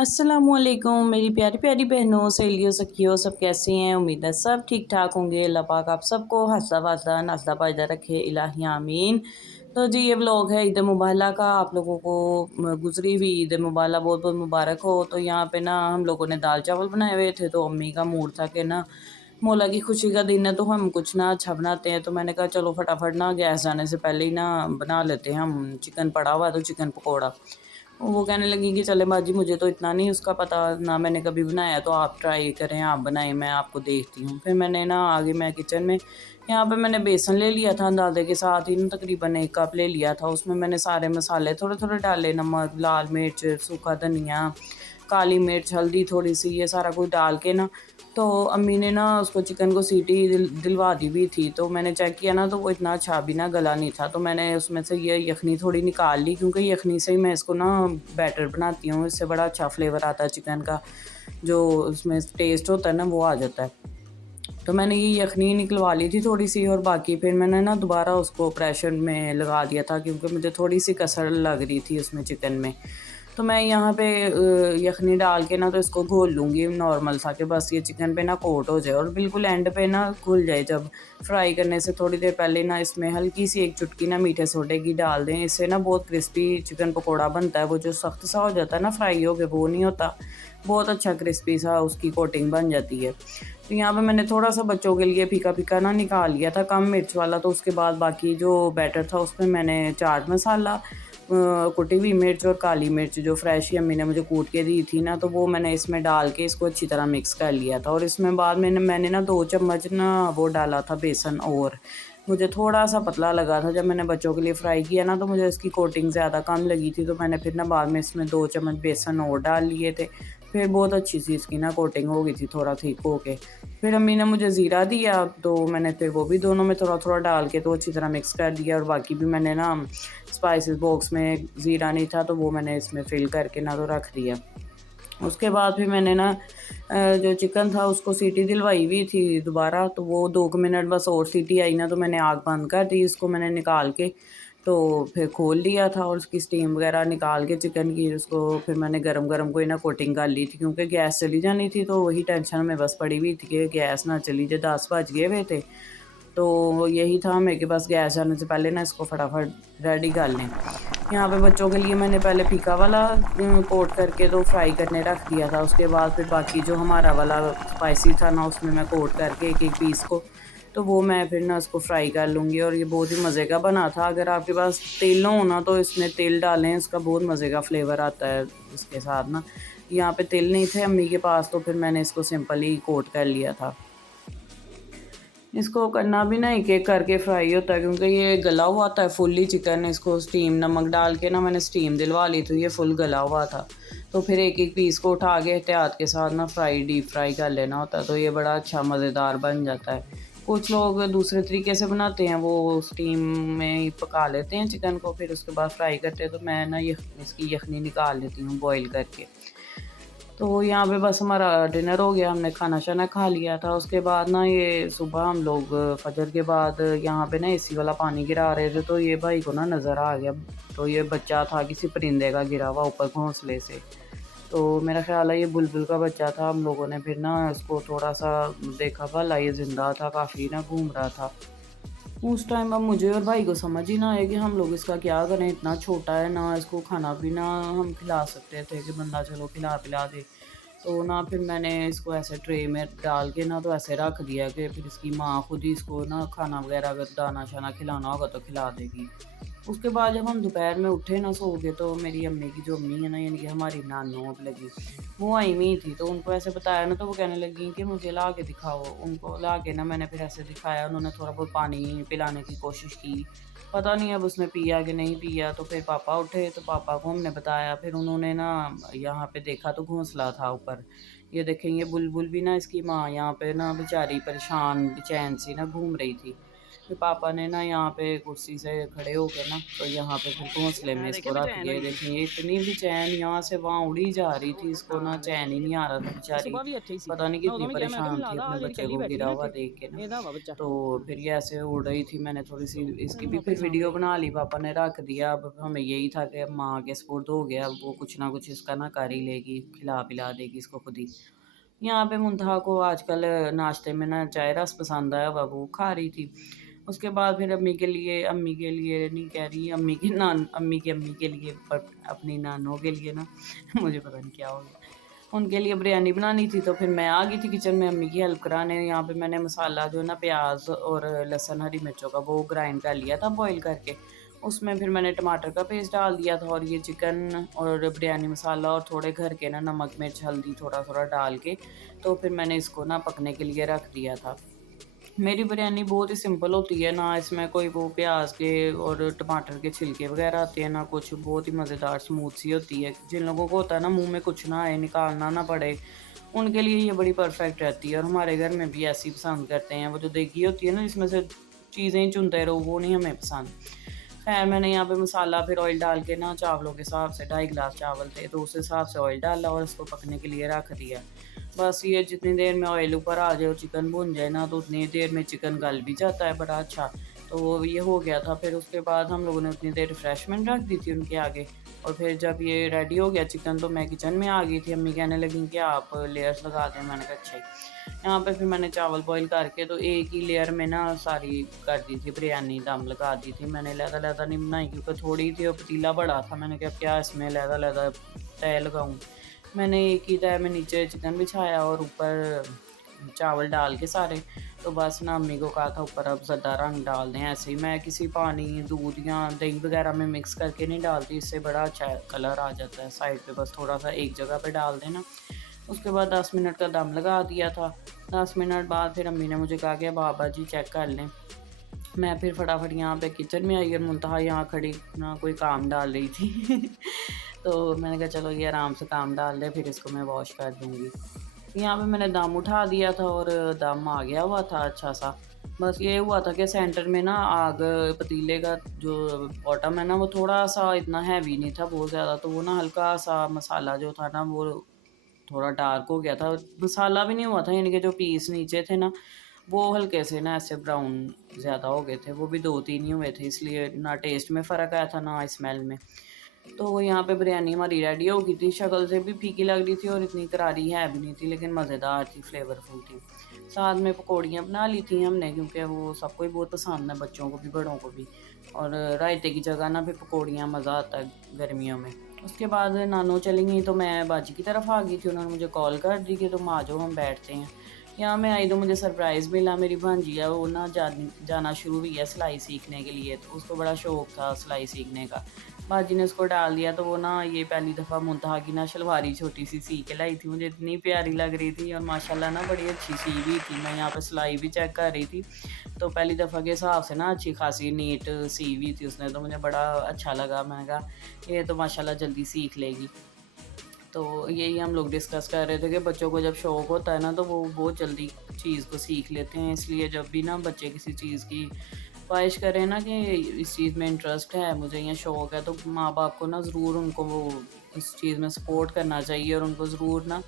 अस्सलामुअलैकुम मेरी प्यारी प्यारी बहनों सहेलियों सखियों सब कैसे हैं। उम्मीद है सब ठीक ठाक होंगे। अल्लाह पाक आप सबको हंसता वासदा नाश्ता पायदा रखे इलाही आमीन। तो जी ये व्लॉग है ईद मुबारक का। आप लोगों को गुजरी हुई ईद मुबारक बहुत बहुत मुबारक हो। तो यहाँ पे ना हम लोगों ने दाल चावल बनाए हुए थे। तो अम्मी का मूड था कि ना मौला की खुशी का दिन है तो हम कुछ ना अच्छा बनाते हैं। तो मैंने कहा चलो फटाफट ना गैस जाने से पहले ही ना बना लेते हैं। हम चिकन पड़ा हुआ है तो चिकन पकौड़ा। वो कहने लगी कि चले बाजी मुझे तो इतना नहीं उसका पता, ना मैंने कभी बनाया, तो आप ट्राई करें, आप बनाएं, मैं आपको देखती हूँ। फिर मैंने ना आगे मैं किचन में यहाँ पे मैंने बेसन ले लिया था अंदाजे के साथ ही ना, तकरीबन 1 कप ले लिया था। उसमें मैंने सारे मसाले थोड़े थोड़े डाले, नमक, लाल मिर्च, सूखा धनिया, काली मिर्च, हल्दी थोड़ी सी, ये सारा कुछ डाल के ना, तो अम्मी ने ना उसको चिकन को सीटी दिलवा दी भी थी। तो मैंने चेक किया ना तो वो इतना अच्छा भी ना गला नहीं था। तो मैंने उसमें से ये यखनी थोड़ी निकाल ली, क्योंकि यखनी से ही मैं इसको ना बैटर बनाती हूँ। इससे बड़ा अच्छा फ्लेवर आता है चिकन का, जो उसमें टेस्ट होता है ना वो आ जाता है। तो मैंने ये यखनी निकलवा ली थी थोड़ी सी, और बाकी फिर मैंने ना दोबारा उसको प्रेशर में लगा दिया था, क्योंकि मुझे थोड़ी सी कसर लग रही थी उसमें चिकन में। तो मैं यहाँ पे यखनी डाल के ना तो इसको घोल लूँगी नॉर्मल सा, कि बस ये चिकन पे ना कोट हो जाए और बिल्कुल एंड पे ना घुल जाए। जब फ्राई करने से थोड़ी देर पहले ना इसमें हल्की सी 1 चुटकी ना मीठे सोडे की डाल दें। इससे ना बहुत क्रिस्पी चिकन पकौड़ा बनता है। वो जो सख्त सा हो जाता है ना फ्राई हो के, वो नहीं होता, बहुत अच्छा क्रिस्पी सा उसकी कोटिंग बन जाती है। तो यहाँ पे मैंने थोड़ा सा बच्चों के लिए फीका फीका ना निकाल लिया था, कम मिर्च वाला। तो उसके बाद बाकी जो बैटर था उसमें मैंने चाट मसाला, कुटी हुई मिर्च और काली मिर्च जो फ्रेश ही अम्मी ने मुझे कूट के दी थी ना, तो वो मैंने इसमें डाल के इसको अच्छी तरह मिक्स कर लिया था। और इसमें बाद में मैंने ना 2 चम्मच ना वो डाला था बेसन, और मुझे थोड़ा सा पतला लगा था। जब मैंने बच्चों के लिए फ्राई किया ना तो मुझे इसकी कोटिंग ज़्यादा कम लगी थी। तो मैंने फिर ना बाद में इसमें 2 चम्मच बेसन और डाल लिए थे। फिर बहुत अच्छी सी इसकी ना कोटिंग हो गई थी, थोड़ा ठीक हो के। फिर अम्मी ने मुझे ज़ीरा दिया, तो मैंने फिर वो भी दोनों में थोड़ा थोड़ा डाल के तो अच्छी तरह मिक्स कर दिया। और बाकी भी मैंने ना स्पाइसेस बॉक्स में ज़ीरा नहीं था तो वो मैंने इसमें फिल करके ना तो रख दिया। उसके बाद फिर मैंने ना जो चिकन था उसको सीटी दिलवाई हुई थी दोबारा। तो वो 2 मिनट बस और सीटी आई ना तो मैंने आग बंद कर दी। इसको मैंने निकाल के तो फिर खोल लिया था, और उसकी स्टीम वगैरह निकाल के चिकन की उसको फिर मैंने गरम गरम कोई ना कोटिंग कर ली थी, क्योंकि गैस चली जानी थी। तो वही टेंशन में बस पड़ी हुई थी कि गैस ना चली जाए। 10 बज गए हुए थे। तो यही था मेरे के पास, गैस जाने से पहले ना इसको फटाफट रेडी कर लें। यहाँ पे बच्चों के लिए मैंने पहले फीका वाला कोट करके तो फ्राई करने रख दिया था। उसके बाद फिर बाकी जो हमारा वाला स्पाइसी था ना उसमें मैं कोट करके एक एक पीस को, तो वो मैं फिर ना उसको फ्राई कर लूँगी। और ये बहुत ही मज़े का बना था। अगर आपके पास तेल ना हो ना तो इसमें तेल डालें, इसका बहुत मज़े का फ्लेवर आता है इसके साथ ना। यहाँ पे तेल नहीं थे अम्मी के पास, तो फिर मैंने इसको सिंपल ही कोट कर लिया था। इसको करना भी ना एक-एक करके फ्राई होता है, क्योंकि ये गला हुआ आता है फुल्ली चिकन। इसको स्टीम नमक डाल के ना मैंने स्टीम दिलवा ली, तो ये फुल गला हुआ था। तो फिर एक-एक पीस को उठा के एहतियात के साथ ना डीप फ्राई कर लेना होता है, तो ये बड़ा अच्छा मज़ेदार बन जाता है। कुछ लोग दूसरे तरीके से बनाते हैं, वो स्टीम में ही पका लेते हैं चिकन को, फिर उसके बाद फ्राई करते हैं। तो मैं ना इसकी यखनी निकाल लेती हूँ बॉयल करके। तो यहाँ पे बस हमारा डिनर हो गया, हमने खाना-शाना खा लिया था। उसके बाद ना ये सुबह हम लोग फ़जर के बाद यहाँ पे ना एसी वाला पानी गिरा रहे थे, तो ये भाई को ना नज़र आ गया। तो ये बच्चा था किसी परिंदे का गिरा हुआ ऊपर घोंसले से। तो मेरा ख़्याल है ये बुलबुल का बच्चा था। हम लोगों ने फिर ना इसको थोड़ा-सा देखा, भला ये ज़िंदा था, काफ़ी ना घूम रहा था। उस टाइम अब मुझे और भाई को समझ ही ना आया कि हम लोग इसका क्या करें। इतना छोटा है ना, इसको खाना-पीना हम खिला सकते थे कि बंदा चलो खिला-पिला दे। तो ना फिर मैंने इसको ऐसे ट्रे में डाल के ना तो ऐसे रख दिया कि फिर इसकी माँ खुद ही इसको ना खाना वगैरह अगर दाना-शाना खिलाना होगा तो खिला देगी। उसके बाद जब हम दोपहर में उठे ना सो के, तो मेरी अम्मी की जो अम्मी है ना, यानी कि हमारी नानू लगी, वो आई हुई थी। तो उनको ऐसे बताया ना तो वो कहने लगी कि मुझे ला के दिखाओ। उनको ला के ना मैंने फिर ऐसे दिखाया, उन्होंने थोड़ा बहुत पानी पिलाने की कोशिश की। पता नहीं अब उसने पिया कि नहीं पिया। तो फिर पापा उठे तो पापा को हमने बताया। फिर उन्होंने ना यहाँ पे देखा तो घोंसला था ऊपर। ये देखें, ये बुलबुल भी ना इसकी माँ यहाँ पे ना बेचारी परेशान बेचैन सी ना घूम रही थी। फिर पापा ने ना यहाँ पे कुर्सी से खड़े हो के ना तो यहाँ पे फिर घोंसले में इसको रख दिया। देखिए ये इतनी भी चैन यहाँ से वहाँ उड़ी जा रही थी, इसको ना चैन ही नहीं आ रहा था बेचारी। पता नहीं कितनी परेशान थी अपने बच्चे को गिरा हुआ देख के ना। तो फिर ये ऐसे उड़ रही थी, मैंने थोड़ी सी इसकी भी फिर वीडियो बना ली, पापा ने रख दिया। अब हमें यही था कि अब माँ के सपुर्द हो गया, अब वो कुछ ना कुछ इसका ना कर ही लेगी, खिला पिला देगी इसको खुद ही। यहाँ पे मुंतहा को आजकल नाश्ते में ना चाय रस पसंद आया, वह वो खा रही थी। उसके बाद फिर अम्मी के लिए नहीं कह रही, अम्मी के लिए, पर अपनी नानों के लिए ना मुझे पता नहीं क्या हो गया, उनके लिए बिरयानी बनानी थी। तो फिर मैं आ गई थी किचन में अम्मी की हेल्प कराने। यहाँ पे मैंने मसाला जो है ना प्याज और लहसुन हरी मिर्चों का वो ग्राइंड कर लिया था बॉईल करके। उसमें फिर मैंने टमाटर का पेस्ट डाल दिया था और ये चिकन और बिरयानी मसाला और थोड़े घर के ना नमक मिर्च हल्दी थोड़ा थोड़ा डाल के तो फिर मैंने इसको ना पकने के लिए रख दिया था। मेरी बिरयानी बहुत ही सिंपल होती है, ना इसमें कोई वो प्याज के और टमाटर के छिलके वगैरह आते हैं ना कुछ, बहुत ही मज़ेदार स्मूथ सी होती है। जिन लोगों को होता है ना मुंह में कुछ ना आए, निकालना ना पड़े, उनके लिए ये बड़ी परफेक्ट रहती है। और हमारे घर में भी ऐसी पसंद करते हैं, वो जो देगी होती है ना जिसमें से चीज़ें ही चुनते रहो, वो नहीं हमें पसंद। खैर मैंने यहाँ पे मसाला फिर ऑयल डाल के ना चावलों के हिसाब से 2.5 गिलास चावल थे तो उस हिसाब से ऑयल डाला और इसको पकने के लिए रख दिया। बस ये जितनी देर में ऑयल ऊपर आ जाए और चिकन भुन जाए ना तो उतनी देर में चिकन गल भी जाता है बड़ा अच्छा। तो वो ये हो गया था। फिर उसके बाद हम लोगों ने उतनी देर रिफ्रेशमेंट रख दी थी उनके आगे। और फिर जब ये रेडी हो गया चिकन तो मैं किचन में आ गई थी। अम्मी कहने लगी कि आप लेयर्स लगा दें, मैंने कहा अच्छा ही। यहाँ पे फिर मैंने चावल बॉईल करके तो एक ही लेयर में ना सारी कर दी थी बिरयानी, दम लगा दी थी मैंने। लहदा नहीं बनाई क्योंकि थोड़ी थी और पतीला बड़ा था, मैंने कहा क्या इसमें लहदा तय लगाऊँ। मैंने एक ही तय में नीचे चिकन बिछाया और ऊपर चावल डाल के सारे। तो बस ना अम्मी को कहा था ऊपर अब ज़्यादा रंग डाल दें। ऐसे ही मैं किसी पानी दूध या दही वगैरह में मिक्स करके नहीं डालती, इससे बड़ा अच्छा कलर आ जाता है। साइड पे बस थोड़ा सा एक जगह पे डाल देना। उसके बाद 10 मिनट का दम लगा दिया था। 10 मिनट बाद फिर अम्मी ने मुझे कहा कि बाबा जी चेक कर लें। मैं फिर फटाफट यहाँ पे किचन में आई और मुंतहा यहाँ खड़ी ना कोई काम डाल रही थी तो मैंने कहा चलो ये आराम से काम डाल दे, फिर इसको मैं वॉश कर दूँगी। यहाँ पे मैंने दम उठा दिया था और दम आ गया हुआ था अच्छा सा। बस ये हुआ था कि सेंटर में ना आग, पतीले का जो बॉटम है ना वो थोड़ा-सा इतना हैवी नहीं था बहुत ज़्यादा, तो वो ना हल्का-सा मसाला जो था ना वो थोड़ा डार्क हो गया था। मसाला भी नहीं हुआ था, यानी कि जो पीस नीचे थे ना वो हल्के से ना ऐसे ब्राउन ज़्यादा हो गए थे। वो भी 2-3 ही हुए थे, इसलिए ना टेस्ट में फ़र्क आया था ना स्मेल में। तो यहाँ पे बिरयानी हमारी रेडी हो गई थी। शक्ल से भी फीकी लग रही थी और इतनी करारी है भी नहीं थी, लेकिन मज़ेदार थी, फ्लेवरफुल थी। साथ में पकौड़ियाँ बना ली थी हमने क्योंकि वो सबको ही बहुत पसंद है, बच्चों को भी बड़ों को भी। और रायते की जगह ना फिर पकौड़ियाँ मज़ा आता है गर्मियों में। उसके बाद नानो चली गई तो मैं बाजी की तरफ आ गई थी। उन्होंने मुझे कॉल कर दी कि तुम आ जाओ हम बैठते हैं। यहाँ मैं आई तो मुझे सरप्राइज़ मिला। मेरी भांजी है वो ना जाना शुरू हुई है सिलाई सीखने के लिए, तो उसको बड़ा शौक था सिलाई सीखने का। बाजी ने उसको डाल दिया तो वो ना ये पहली दफ़ा मुंतहा की ना शलवारी छोटी सी सी के लाई थी। मुझे इतनी प्यारी लग रही थी और माशाल्लाह ना बड़ी अच्छी सी भी थी। मैं यहाँ पे सिलाई भी चेक कर रही थी तो पहली दफ़ा के हिसाब से ना अच्छी खासी नीट सी हुई थी उसने, तो मुझे बड़ा अच्छा लगा। मैंने कहा ये तो माशाल्लाह जल्दी सीख लेगी। तो यही हम लोग डिस्कस कर रहे थे कि बच्चों को जब शौक़ होता है ना तो वो बहुत जल्दी चीज़ को सीख लेते हैं। इसलिए जब भी ना बच्चे किसी चीज़ की ख्वाहिश करें ना कि इस चीज़ में इंटरेस्ट है, मुझे ये शौक़ है, तो माँ बाप को ना ज़रूर उनको वो इस चीज़ में सपोर्ट करना चाहिए और उनको ज़रूर ना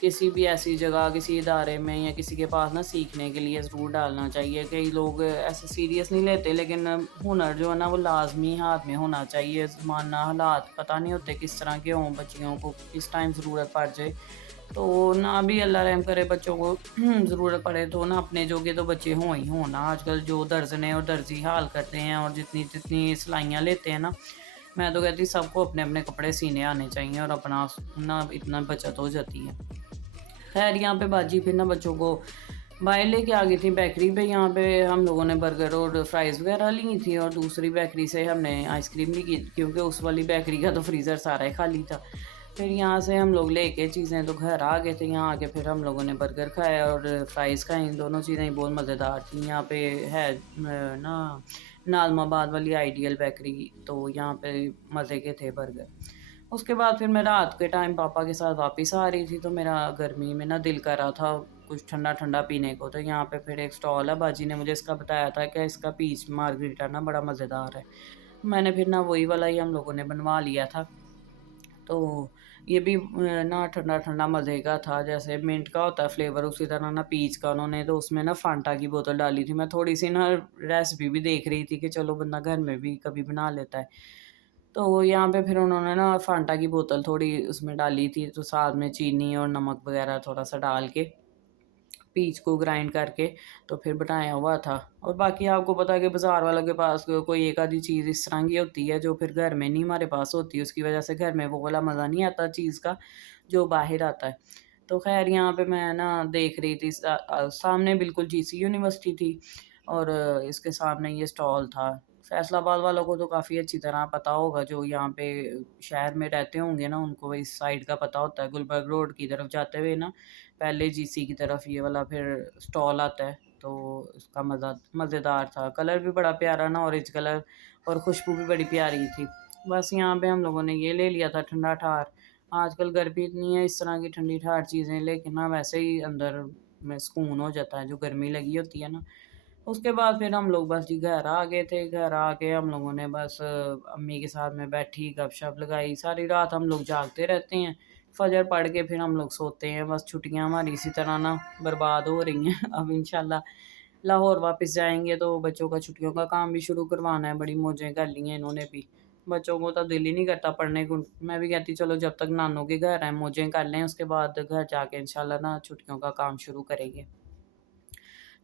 किसी भी ऐसी जगह, किसी इदारे में या किसी के पास ना सीखने के लिए ज़रूर डालना चाहिए। कई लोग ऐसे सीरियस नहीं लेते, लेकिन हुनर जो है ना वो लाज़मी हाथ में होना चाहिए। ज़माना, हालात पता नहीं होते किस तरह के हों, बच्चियों को किस टाइम ज़रूरत पड़ जाए। तो ना भी अल्लाह रहम करे बच्चों को ज़रूरत पड़े तो ना अपने जोगे तो बच्चे हों ही हों ना। आजकल जो दर्जने और दर्जी हाल करते हैं और जितनी सिलाइयाँ लेते हैं ना, मैं तो कहती सबको अपने-अपने कपड़े सीने आने चाहिए और अपना ना इतना बचत हो जाती है। खैर यहाँ पे बाजी फिर ना बच्चों को बाहर लेके आ गई थी बेकरी पे। यहाँ पे हम लोगों ने बर्गर और फ्राइज़ वगैरह ली थी और दूसरी बेकरी से हमने आइसक्रीम भी की क्योंकि उस वाली बेकरी का तो फ्रीज़र सारा ही खाली था। फिर यहाँ से हम लोग लेके चीज़ें तो घर आ गए थे। यहाँ आके फिर हम लोगों ने बर्गर खाया और फ्राइज़ खाई। दोनों चीज़ें बहुत मज़ेदार थी। यहाँ पे है ना नाज़िमाबाद वाली आइडियल बेकरी, तो यहाँ पे मज़े के थे बर्गर। उसके बाद फिर मैं रात के टाइम पापा के साथ वापस आ रही थी तो मेरा गर्मी में ना दिल कर रहा था कुछ ठंडा ठंडा पीने को। तो यहाँ पे फिर एक स्टॉल है, बाजी ने मुझे इसका बताया था कि इसका पीच मार्गरीटा ना बड़ा मज़ेदार है। मैंने फिर ना वही वाला ही हम लोगों ने बनवा लिया था। तो ये भी ना ठंडा-ठंडा मज़े का था, जैसे मिंट का होता है फ्लेवर, उसी तरह ना पीच का उन्होंने तो उसमें ना फ़ांटा की बोतल डाली थी। मैं थोड़ी-सी ना रेसिपी भी देख रही थी कि चलो बंदा घर में भी कभी बना लेता है। तो यहाँ पे फिर उन्होंने ना फ़ांटा की बोतल थोड़ी उसमें डाली थी, तो साथ में चीनी और नमक वग़ैरह थोड़ा-सा डाल के पीच को ग्राइंड करके तो फिर बनाया हुआ था। और बाकी आपको पता है कि बाज़ार वालों के पास कोई एक आधी चीज़ इस तरह की होती है जो फिर घर में नहीं हमारे पास होती, उसकी वजह से घर में वो वाला मज़ा नहीं आता चीज़ का जो बाहर आता है। तो ख़ैर यहाँ पे मैं ना देख रही थी सामने बिल्कुल जीसी यूनिवर्सिटी थी और इसके सामने ये स्टॉल था। फैसलाबाद वालों को तो काफ़ी अच्छी तरह पता होगा, जो यहाँ पे शहर में रहते होंगे ना उनको इस साइड का पता होता है। गुलबर्ग रोड की तरफ जाते हुए ना पहले जीसी की तरफ ये वाला फिर स्टॉल आता है, तो इसका मज़ेदार था। कलर भी बड़ा प्यारा ना, ऑरेंज कलर, और खुशबू भी बड़ी प्यारी थी। बस यहाँ पे हम लोगों ने ये ले लिया था ठंडा ठार। आजकल गर्मी इतनी है, इस तरह की ठंडी ठार चीज़ें लेके ना वैसे ही अंदर में सुकून हो जाता है, जो गर्मी लगी होती है ना। उसके बाद फिर हम लोग बस जी घर आ गए थे। घर आके हम लोगों ने बस अम्मी के साथ में बैठी, गपशप लगाई। सारी रात हम लोग जागते रहते हैं। फ़जर पढ़ के फिर हम लोग सोते हैं। बस छुट्टियाँ हमारी इसी तरह ना बर्बाद हो रही हैं। अब इंशाल्लाह लाहौर वापस जाएँगे तो बच्चों का छुट्टियों का काम भी शुरू करवाना है। बड़ी मौजें कर ली हैं इन्होंने भी। बच्चों को तो दिल ही नहीं करता पढ़ने को। मैं भी कहती चलो जब तक नानों के घर हैं मौजें कर लें, उसके बाद घर जाके इंशाल्लाह ना छुट्टियों का काम शुरू करेंगे।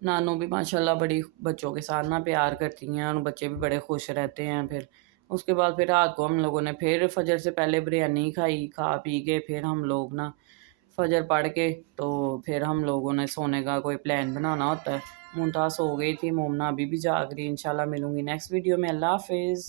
नानू भी माशाल्लाह बड़ी बच्चों के साथ ना प्यार करती हैं और बच्चे भी बड़े खुश रहते हैं फिर। उसके बाद फिर रात को हम लोगों ने फिर फ़जर से पहले बिरयानी खाई, खा पी के फिर हम लोग ना फ़जर पढ़ के तो फिर हम लोगों ने सोने का कोई प्लान बनाना होता है। मुमताज़ सो गई थी, मोमना अभी भी जाग रही है। इंशाल्लाह मिलूँगी नेक्स्ट वीडियो में। अल्लाह हाफ़िज़।